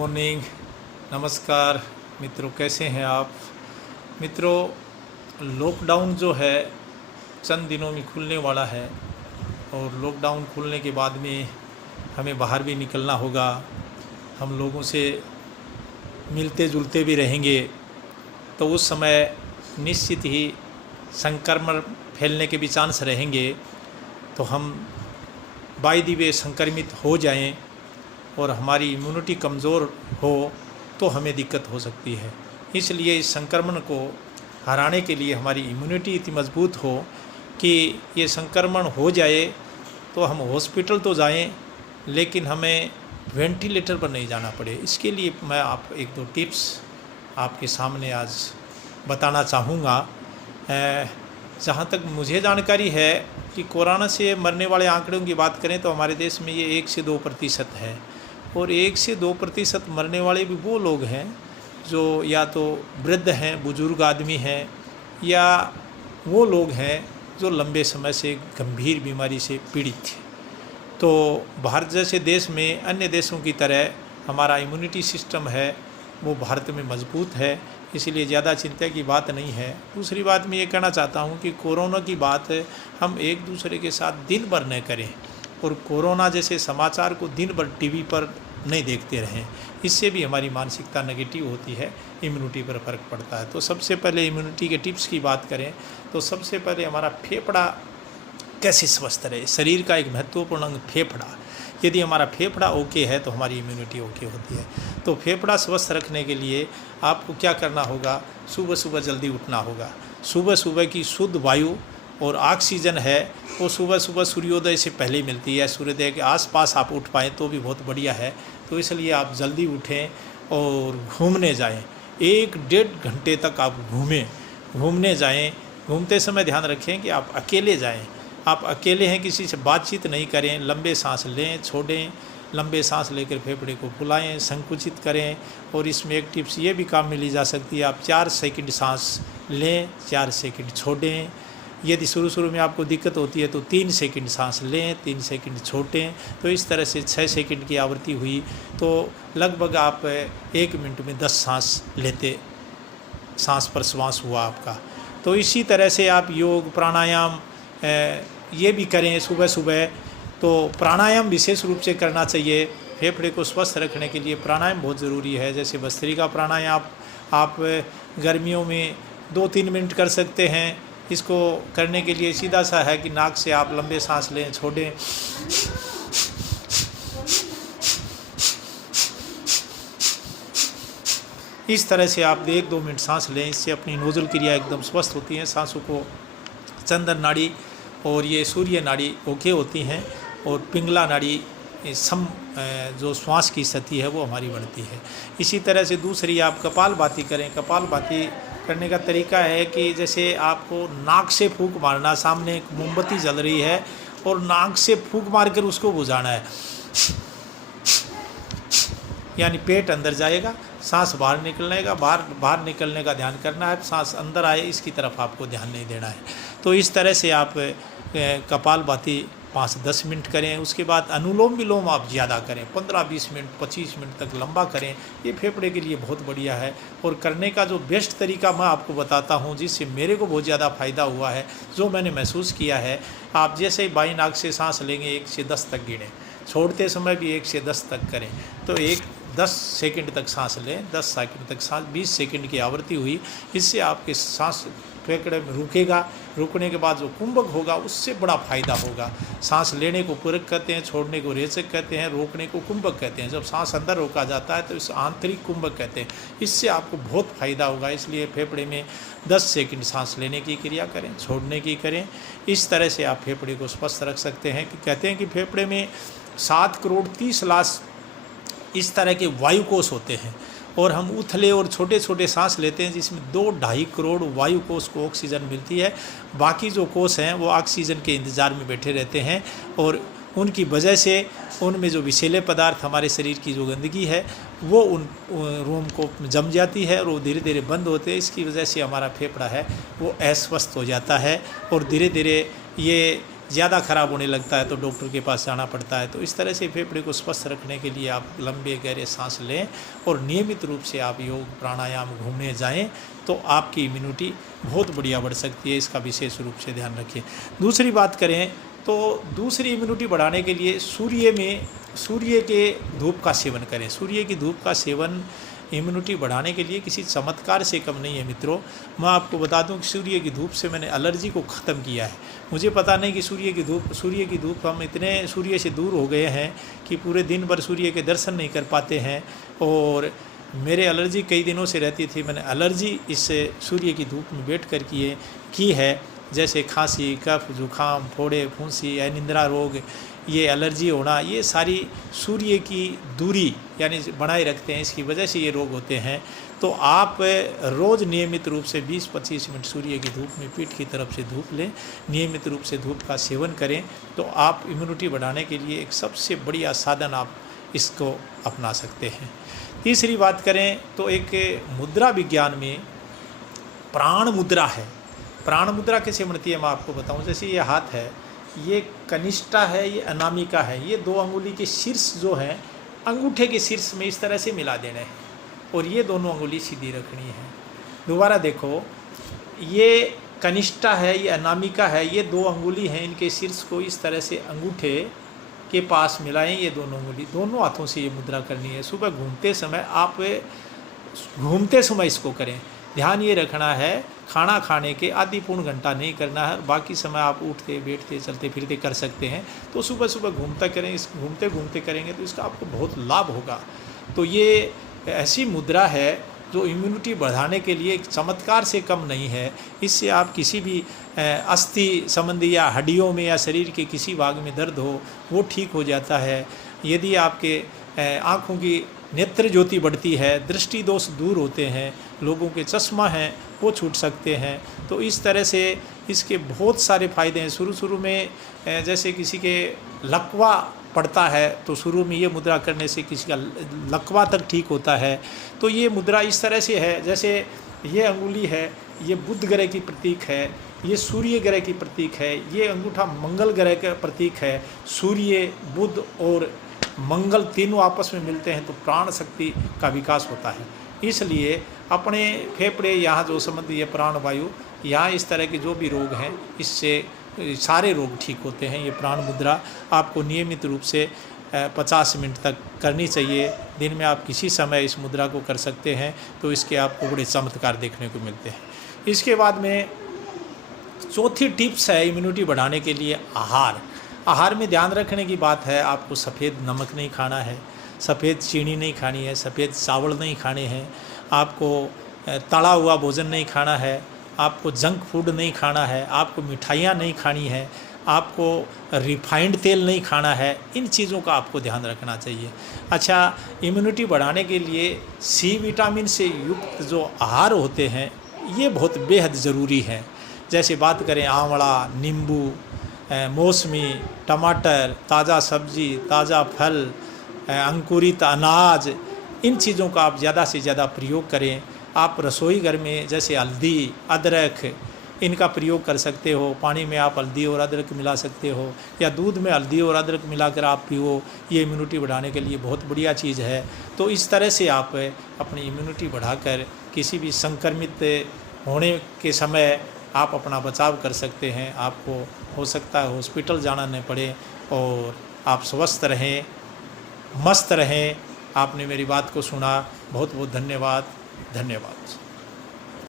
Morning, नमस्कार मित्रों, कैसे हैं आप। मित्रों, लॉकडाउन जो है चंद दिनों में खुलने वाला है और लॉकडाउन खुलने के बाद में हमें बाहर भी निकलना होगा, हम लोगों से मिलते जुलते भी रहेंगे। तो उस समय निश्चित ही संक्रमण फैलने के भी चांस रहेंगे। तो हम बाय द वे संक्रमित हो जाएं और हमारी इम्यूनिटी कमज़ोर हो तो हमें दिक्कत हो सकती है। इसलिए इस संक्रमण को हराने के लिए हमारी इम्यूनिटी इतनी मजबूत हो कि ये संक्रमण हो जाए तो हम हॉस्पिटल तो जाएं, लेकिन हमें वेंटिलेटर पर नहीं जाना पड़े। इसके लिए मैं एक दो टिप्स आपके सामने आज बताना चाहूँगा। जहाँ तक मुझे जानकारी है कि कोरोना से मरने वाले आंकड़ों की बात करें तो हमारे देश में ये 1 से 2% है, और 1 से 2% मरने वाले भी वो लोग हैं जो या तो वृद्ध हैं, बुजुर्ग आदमी हैं, या वो लोग हैं जो लंबे समय से गंभीर बीमारी से पीड़ित थे। तो भारत जैसे देश में अन्य देशों की तरह हमारा इम्यूनिटी सिस्टम है वो भारत में मजबूत है, इसलिए ज़्यादा चिंता की बात नहीं है। दूसरी बात मैं ये कहना चाहता हूँ कि कोरोना की बात हम एक दूसरे के साथ दिन भर न करें और कोरोना जैसे समाचार को दिन भर टीवी पर नहीं देखते रहें। इससे भी हमारी मानसिकता नेगेटिव होती है, इम्यूनिटी पर फ़र्क पड़ता है। तो सबसे पहले इम्यूनिटी के टिप्स की बात करें तो सबसे पहले हमारा फेफड़ा कैसे स्वस्थ रहे। शरीर का एक महत्वपूर्ण अंग फेफड़ा, यदि हमारा फेफड़ा ओके है तो हमारी इम्यूनिटी ओके होती है। तो फेफड़ा स्वस्थ रखने के लिए आपको क्या करना होगा, सुबह सुबह जल्दी उठना होगा। सुबह सुबह की शुद्ध वायु और ऑक्सीजन है वो सुबह सुबह सूर्योदय से पहले मिलती है। सूर्योदय के आसपास आप उठ पाएँ तो भी बहुत बढ़िया है। तो इसलिए आप जल्दी उठें और घूमने जाएं। 1-1.5 घंटे तक आप घूमने जाएं। घूमते समय ध्यान रखें कि आप अकेले जाएं। आप अकेले हैं, किसी से बातचीत नहीं करें। लंबे सांस लें, छोड़ें। लंबे सांस लेकर फेफड़े को फुलाएं, संकुचित करें। और इसमें एक टिप्स ये भी काम में ली जा सकती है, आप 4 सेकंड सांस लें, 4 सेकंड छोड़ें। यदि शुरू में आपको दिक्कत होती है तो 3 सेकंड सांस लें, 3 सेकंड छोड़ें। तो इस तरह से 6 सेकंड की आवृत्ति हुई तो लगभग आप 1 मिनट में 10 सांस लेते, सांस पर श्वास हुआ आपका। तो इसी तरह से आप योग प्राणायाम ये भी करें सुबह सुबह। तो प्राणायाम विशेष रूप से करना चाहिए। फेफड़े को स्वस्थ रखने के लिए प्राणायाम बहुत ज़रूरी है। जैसे भस्त्रिका प्राणायाम आप गर्मियों में 2-3 मिनट कर सकते हैं। इसको करने के लिए सीधा सा है कि नाक से आप लंबे सांस लें, छोड़ें। इस तरह से आप 1-2 मिनट सांस लें। इससे अपनी नोजल क्रिया एकदम स्वस्थ होती है। सांसों को चंद्र नाड़ी और ये सूर्य नाड़ी ओके होती हैं, और पिंगला नाड़ी जो श्वास की स्थिति है वो हमारी बढ़ती है। इसी तरह से दूसरी आप कपालभाति करें। कपालभाति करने का तरीका है कि जैसे आपको नाक से फूंक मारना, सामने एक मोमबत्ती जल रही है और नाक से फूंक मारकर उसको बुझाना है, यानी पेट अंदर जाएगा, सांस बाहर निकलने का बाहर निकलने का ध्यान करना है। सांस अंदर आए इसकी तरफ आपको ध्यान नहीं देना है। तो इस तरह से आप कपालभाति 5-10 मिनट करें। उसके बाद अनुलोम विलोम आप ज़्यादा करें, 15-20 मिनट 25 मिनट तक लंबा करें। ये फेफड़े के लिए बहुत बढ़िया है। और करने का जो बेस्ट तरीका मैं आपको बताता हूँ, जिससे मेरे को बहुत ज़्यादा फ़ायदा हुआ है, जो मैंने महसूस किया है। आप जैसे ही बाई नाक से सांस लेंगे 1 से 10 तक गिनें, छोड़ते समय भी 1 से 10 तक करें। तो 10 सेकंड तक सांस लें, 10 सेकंड तक सांस, 20 सेकंड की आवृत्ति हुई। इससे आपके सांस फेफड़े में रुकेगा। रुकने के बाद जो कुंभक होगा उससे बड़ा फायदा होगा। सांस लेने को पूरक कहते हैं, छोड़ने को रेचक कहते हैं, रोकने को कुंभक कहते हैं। जब सांस अंदर रोका जाता है तो इस आंतरिक कुंभक कहते हैं। इससे आपको बहुत फायदा होगा। इसलिए फेफड़े में 10 सेकंड सांस लेने की क्रिया करें, छोड़ने की करें। इस तरह से आप फेफड़े को स्वस्थ रख सकते हैं। कि कहते हैं कि फेफड़े में 7 करोड़ 30 लाख इस तरह के वायु कोष होते हैं, और हम उथले और छोटे छोटे सांस लेते हैं, जिसमें 2-2.5 करोड़ वायु कोष को ऑक्सीजन मिलती है। बाकी जो कोष हैं वो ऑक्सीजन के इंतज़ार में बैठे रहते हैं, और उनकी वजह से उनमें जो विषैले पदार्थ, हमारे शरीर की जो गंदगी है वो उन रूम को जम जाती है और वो धीरे धीरे बंद होते हैं। इसकी वजह से हमारा फेफड़ा है वो अस्वस्थ हो जाता है, और धीरे धीरे ये ज़्यादा ख़राब होने लगता है तो डॉक्टर के पास जाना पड़ता है। तो इस तरह से फेफड़े को स्वस्थ रखने के लिए आप लंबे गहरे सांस लें और नियमित रूप से आप योग प्राणायाम घूमने जाएं तो आपकी इम्यूनिटी बहुत बढ़िया बढ़ सकती है। इसका विशेष रूप से ध्यान रखिए। दूसरी बात करें तो दूसरी इम्यूनिटी बढ़ाने के लिए सूर्य के धूप का सेवन करें। सूर्य की धूप का सेवन इम्यूनिटी बढ़ाने के लिए किसी चमत्कार से कम नहीं है मित्रों। मैं आपको बता दूं कि सूर्य की धूप से मैंने एलर्जी को ख़त्म किया है। मुझे पता नहीं कि सूर्य की धूप हम इतने सूर्य से दूर हो गए हैं कि पूरे दिन भर सूर्य के दर्शन नहीं कर पाते हैं, और मेरे एलर्जी कई दिनों से रहती थी। मैंने एलर्जी इस सूर्य की धूप में बैठ कर की है, जैसे खांसी, कफ, जुखाम, फोड़े, फुंसी, अनिद्रा रोग, ये एलर्जी होना, ये सारी सूर्य की दूरी यानी बनाए रखते हैं, इसकी वजह से ये रोग होते हैं। तो आप रोज़ नियमित रूप से 20-25 मिनट सूर्य की धूप में पीठ की तरफ से धूप लें, नियमित रूप से धूप का सेवन करें तो आप इम्यूनिटी बढ़ाने के लिए एक सबसे बढ़िया साधन आप इसको अपना सकते हैं। तीसरी बात करें तो एक मुद्रा विज्ञान में प्राण मुद्रा है। प्राण मुद्रा कैसे बनती है मैं आपको बताऊं। जैसे ये हाथ है, ये कनिष्ठा है, ये अनामिका है, ये 2 अंगुली के शीर्ष जो हैं अंगूठे के शीर्ष में इस तरह से मिला देने हैं और ये दोनों अंगुली सीधी रखनी है। दोबारा देखो, ये कनिष्ठा है, ये अनामिका है, ये 2 अंगुली हैं, इनके शीर्ष को इस तरह से अंगूठे के पास मिलाएं। ये दोनों अंगुली दोनों हाथों से ये मुद्रा करनी है। सुबह घूमते समय इसको करें। ध्यान ये रखना है खाना खाने के आधी पौन घंटा नहीं करना है, बाकी समय आप उठते बैठते चलते फिरते कर सकते हैं। तो सुबह सुबह घूमते घूमते करेंगे तो इसका आपको बहुत लाभ होगा। तो ये ऐसी मुद्रा है जो इम्यूनिटी बढ़ाने के लिए एक चमत्कार से कम नहीं है। इससे आप किसी भी अस्थि संबंधी या हड्डियों में या शरीर के किसी भाग में दर्द हो वो ठीक हो जाता है। यदि आपके आँखों की नेत्र ज्योति बढ़ती है, दृष्टि दोष दूर होते हैं, लोगों के चश्मा हैं वो छूट सकते हैं। तो इस तरह से इसके बहुत सारे फ़ायदे हैं। शुरू में जैसे किसी के लकवा पड़ता है तो शुरू में ये मुद्रा करने से किसी का लकवा तक ठीक होता है। तो ये मुद्रा इस तरह से है, जैसे ये अंगुली है, ये बुध ग्रह की प्रतीक है, ये सूर्य ग्रह की प्रतीक है, ये अंगूठा मंगल ग्रह का प्रतीक है। सूर्य, बुध और मंगल तीनों आपस में मिलते हैं तो प्राण शक्ति का विकास होता है। इसलिए अपने फेफड़े यहाँ जो संबंधी है प्राण वायु, यहाँ इस तरह के जो भी रोग हैं इससे सारे रोग ठीक होते हैं। ये प्राण मुद्रा आपको नियमित रूप से 50 मिनट तक करनी चाहिए। दिन में आप किसी समय इस मुद्रा को कर सकते हैं तो इसके आपको बड़े चमत्कार देखने को मिलते हैं। इसके बाद में चौथी टिप्स है इम्यूनिटी बढ़ाने के लिए आहार में ध्यान रखने की बात है। आपको सफ़ेद नमक नहीं खाना है, सफ़ेद चीनी नहीं खानी है, सफ़ेद चावल नहीं खाने हैं, आपको तला हुआ भोजन नहीं खाना है, आपको जंक फूड नहीं खाना है, आपको मिठाइयाँ नहीं खानी है, आपको रिफाइंड तेल नहीं खाना है। इन चीज़ों का आपको ध्यान रखना चाहिए। अच्छा, इम्यूनिटी बढ़ाने के लिए सी विटामिन से युक्त जो आहार होते हैं ये बहुत बेहद ज़रूरी हैं। जैसे बात करें आंवला, नींबू, मौसमी, टमाटर, ताज़ा सब्जी, ताज़ा फल, अंकुरित अनाज, इन चीज़ों का आप ज़्यादा से ज़्यादा प्रयोग करें। आप रसोई घर में जैसे हल्दी, अदरक, इनका प्रयोग कर सकते हो। पानी में आप हल्दी और अदरक मिला सकते हो या दूध में हल्दी और अदरक मिलाकर आप पियो। ये इम्यूनिटी बढ़ाने के लिए बहुत बढ़िया चीज़ है। तो इस तरह से आप अपनी इम्यूनिटी बढ़ाकर किसी भी संक्रमित होने के समय आप अपना बचाव कर सकते हैं। आपको हो सकता है हॉस्पिटल जाना न पड़े और आप स्वस्थ रहें, मस्त रहें। आपने मेरी बात को सुना, बहुत बहुत धन्यवाद।